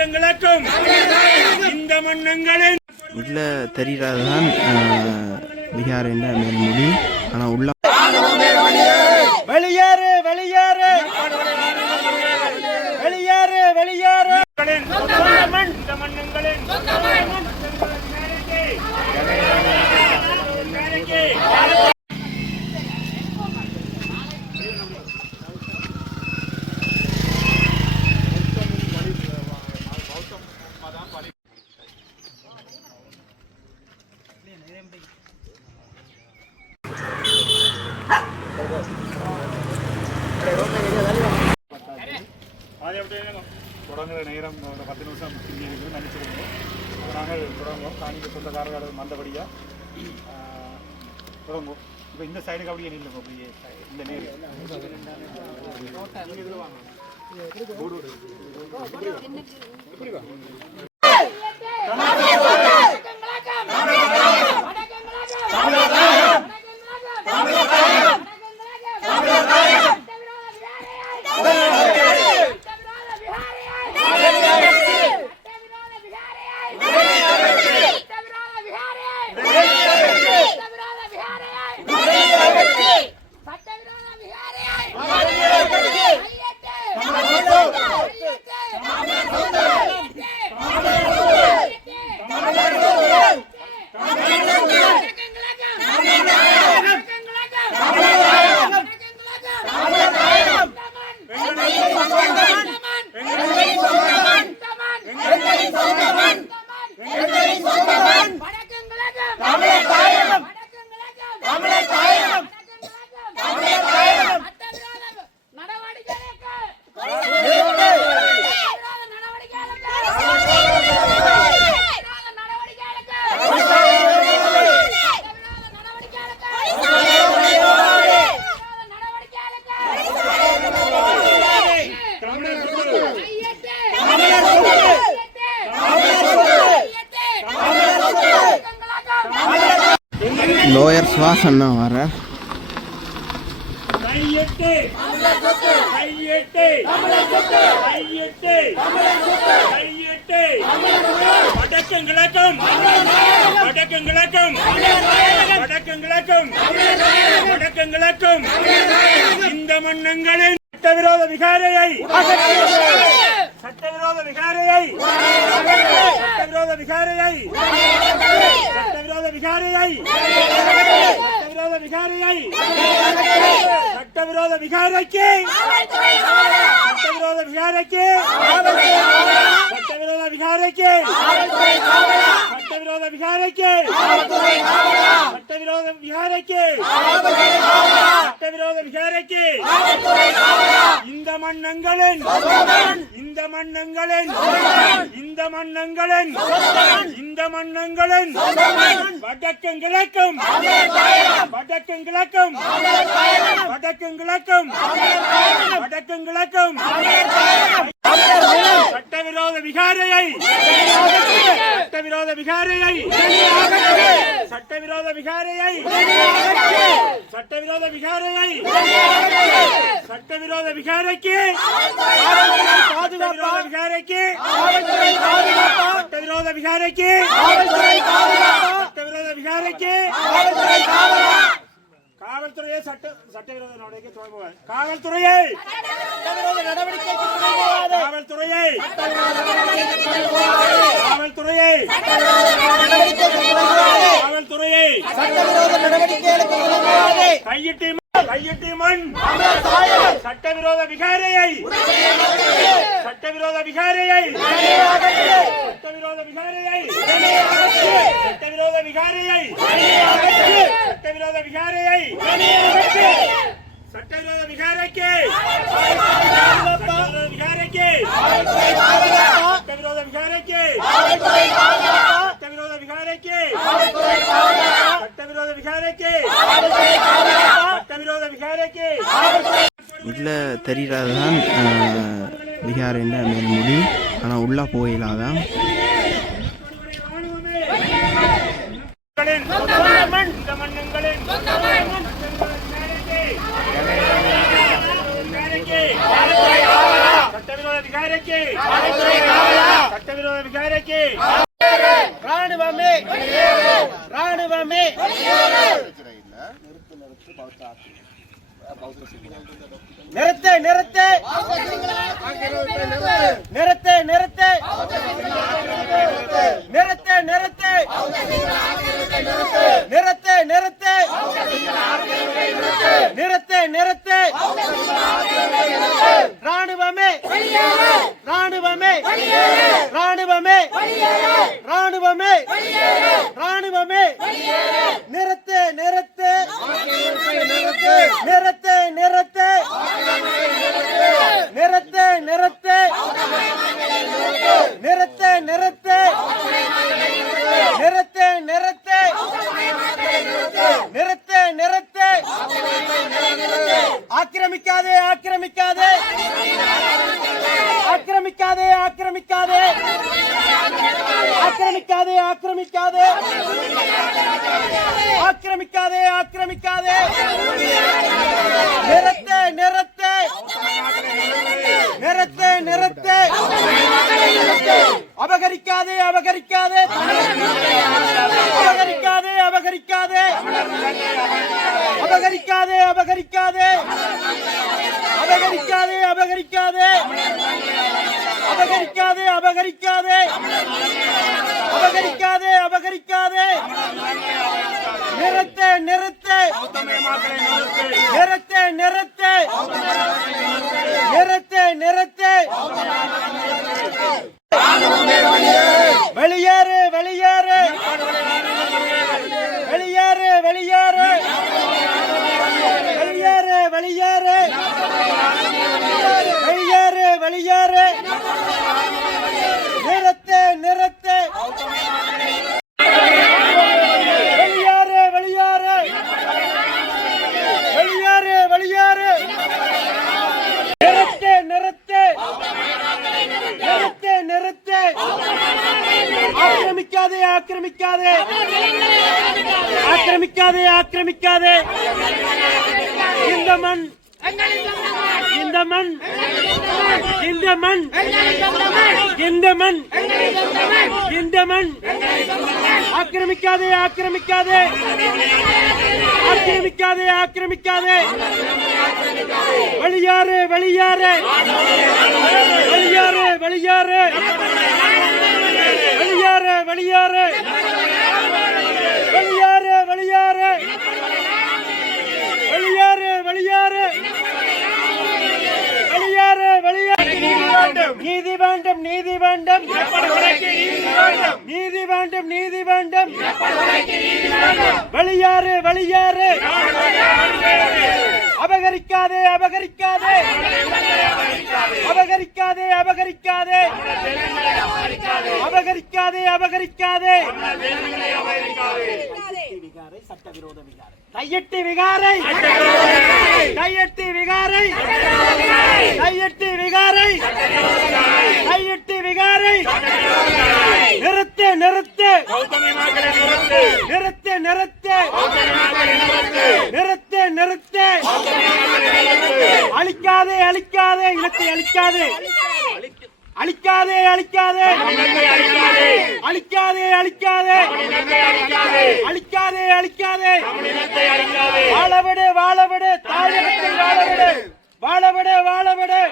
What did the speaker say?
வடக்கங்கிழக்கும் இந்த மன்னங்களின் இதில் தெரிகிறது தான் விஹாரின் மேல்மொழி ஆனால் உள்ள வெளியேறு வெளியேறு. வெளியேறு வெளியேறு. இந்த மன்னங்களின் ஆதி அப்படியே தொடங்குற நேரம் ஒரு பத்து நிமிஷம் இருக்குது நினச்சிருக்கோம் நாங்கள் தொடங்குவோம். காணிக்க சொந்தக்காரர்கள் மந்தபடியாக தொடங்குவோம். இப்போ இந்த சைடுக்கு அப்படியே நில்லுங்க அப்படியே இந்த நேரம் லோயர் வாசன்னா கிழக்கும் வடக்கும் கிழக்கும் வடக்கும் கிழக்கும் இந்த மன்னங்களின் சட்டவிரோத விகாரையை சட்டவிரோத விகாரையை சட்டவிரோத விகாரையை சட்டவிரோத விகாரையை சட்டவிரோத விகாரையை. சட்டவிரோத விகாரைக்கு. சட்டவிரோத விகாரைக்கு. சட்டவிரோத விகாரைக்கு. சட்டவிரோத விகாரைக்கு. சட்டவிரோத விகாரைக்கு. சட்டவிரோத விகாரைக்கு. இந்த மன்னங்களின். இந்த மன்னங்களின். மன்னங்களின் இந்த மன்னங்களின் வடக்கும் கிழக்கும் வடக்கும் கிழக்கும் வடக்கும் கிழக்கும் வடக்கும் கிழக்கும். சட்டவிரோத விகாரையை சட்டவிரோத விகாரையை சட்டவிரோத விகாரையை சட்டவிரோத விகாரையை சட்டவிரோத விகாரைக்கு பாதுகாப்பு விகாரைக்கு சட்டவிரோத விகாரைக்கு சட்டவிரோத விகாரைக்கு காவல்துறையை சட்ட சட்டவிரோத நடவடிக்கை தொடங்குவார் காவல்துறையை காவல்துறையை காவல்துறையை காவல்துறையை கையிட்டி மண், கையிட்டி மண். சட்டவிரோத விகாரையை சட்டவிரோத விகாரையை சட்டவிரோத விகாரையை சட்டவிரோத விகாரையை சட்டவிரோத விகாரையை சட்டவிரோத விகாரைக்கு சட்டவிரோத விகாரைக்கு சட்டவிரோத விகாரைக்கு சட்டவிரோத விகாரைக்கு சட்டவிரோத விகாரைக்கு சட்டவிரோத விகாரைக்கு இதில் தெரிகிறது தான் விஹாரின் மேல்மொழி ஆனால் உள்ளே போயிலாதான். இந்த மன்னங்களின் சட்டவிரோத விகாரைக்கு சட்டவிரோத விகாரைக்கு ராணுவமே. ராணுவமே நிறுத்து. நிறுத்து நிறுத்து. நிறுத்து நிறுத்து நிறுத்து நிறுத்து நிறுத்து நிறுத்து நிறுத்து ராணுவமே ராணுவமே ராணுவமே ராணுவமே. ராணுவமே நிறுத்து நிறுத்து. நிறுத்து. நிறுத்து நிறுத்து. நிறுத்து. நிறுத்து நிறுத்து. நிறுத்து நிறுத்து. நிறுத்து நிறுத்து. ஆக்கிரமிக்காதே. ஆக்கிரமிக்காதே. ஆக்கிரமிக்காதே ஆக்கிரமிக்காதே. ஆக்கிரமிக்காதே ஆக்கிரமிக்காதே ஆக்கிரமிக்காதே ஆக்கிரமிக்காதே நிறுத்து நிறுத்து நிறுத்து நிறுத்து அபகரிக்காதே அபகரிக்காதே அபகரிக்காதே அபகரிக்காதே அபகரிக்காதே அபகரிக்காதே அபகரிக்காதே அபகரிக்காதே அபகரிக்காதே அபகரிக்காதே தமிழ் மாற்றை நிறுத்து ஆக்கிரமிக்காதே ஆக்கிரமிக்காதே ஆக்கிரமிக்காதே ஆக்கிரமிக்காதே இந்த மண் இந்த மண் இந்த மண் இந்த மண் இந்த மண் ஆக்கிரமிக்காதே ஆக்கிரமிக்காதே ஆக்கிரமிக்காதே ஆக்கிரமிக்காதே வெளியாறு வெளியாறு வெளியாறு வெளியாறு வெளியாறு வெளியாறு. வெளியாறு வெளியாறு. வெளியாறு வெளியாறு. வெளியாறு வெளியாறு. நீதி வேண்டும் நீதி வேண்டும். நீதி வேண்டும் நீதி வேண்டும். வெளியாறு வெளியாறு. அபகரிக்காதே அபகரிக்காதே. அபகரிக்காதே அபகரிக்காதே. அபகரிக்காதே அபகரிக்காதே. கையெட்டி விகாரை. கையெட்டி விகாரை. கையெட்டி விகாரை. கையெட்டி விகாரை. நிறுத்து நிறுத்து. நிறுத்து. நிறுத்து நிறுத்து. நிறுத்து. அழிக்காதே அழிக்காதே இலக்கை அழிக்காதே. அழிக்காதே அழிக்காதே. அழிக்காதே அழிக்காதே. அழிக்காதே அழிக்காதே. வாழவிடு வாழவிடு தாயகத்தை வாழவிடு. வாழவிடு வாழவிடு.